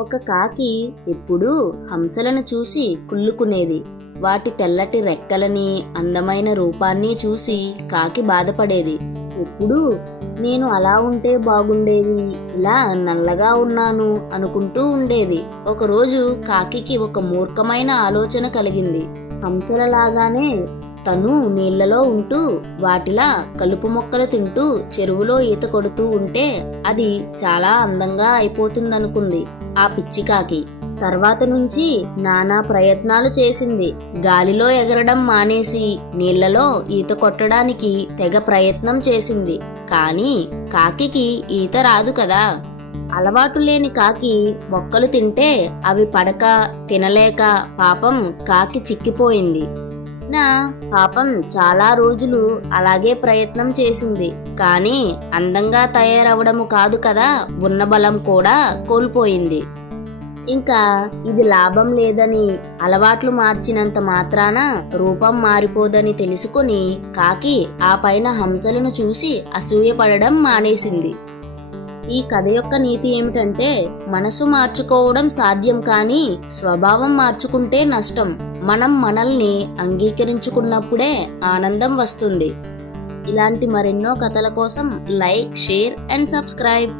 ఒక కాకి ఎప్పుడూ హంసలను చూసి కుళ్ళుకునేది. వాటి తెల్లటి రెక్కలని అందమైన రూపాన్ని చూసి కాకి బాధపడేది. ఎప్పుడూ నేను అలా ఉంటే బాగుండేది ఇలా నల్లగా ఉన్నాను అనుకుంటూ ఉండేది. ఒకరోజు కాకికి ఒక మూర్ఖమైన ఆలోచన కలిగింది. హంసలలాగానే తను నీళ్ళలో ఉంటూ వాటిలా కలుపు మొక్కలు తింటూ చెరువులో ఈత కొడుతూ ఉంటే అది చాలా అందంగా అయిపోతుందనుకుంది ఆ పిచ్చికాకి తర్వాత నుంచి నానా ప్రయత్నాలు చేసింది. గాలిలో ఎగరడం మానేసి నీళ్ళలో ఈత కొట్టడానికి తెగ ప్రయత్నం చేసింది. కానీ కాకికి ఈత రాదు కదా. అలవాటు లేని కాకి మొక్కలు తింటే అవి పడక తినలేక పాపం కాకి చిక్కిపోయింది. నా పాపం చాలా రోజులు అలాగే ప్రయత్నం చేసింది. కానీ అందంగా తయారవడము కాదు కదా ఉన్న బలం కూడా కోల్పోయింది. ఇంకా ఇది లాభం లేదని అలవాట్లు మార్చినంత మాత్రాన రూపం మారిపోదని తెలుసుకుని కాకి ఆ పైన హంసలను చూసి అసూయపడడం మానేసింది. ఈ కథ యొక్క నీతి ఏమిటంటే మనసు మార్చుకోవడం సాధ్యం కానీ స్వభావం మార్చుకుంటే నష్టం. మనం మనల్ని అంగీకరించుకున్నప్పుడే ఆనందం వస్తుంది. ఇలాంటి మరెన్నో కథల కోసం లైక్ షేర్ అండ్ సబ్స్క్రైబ్.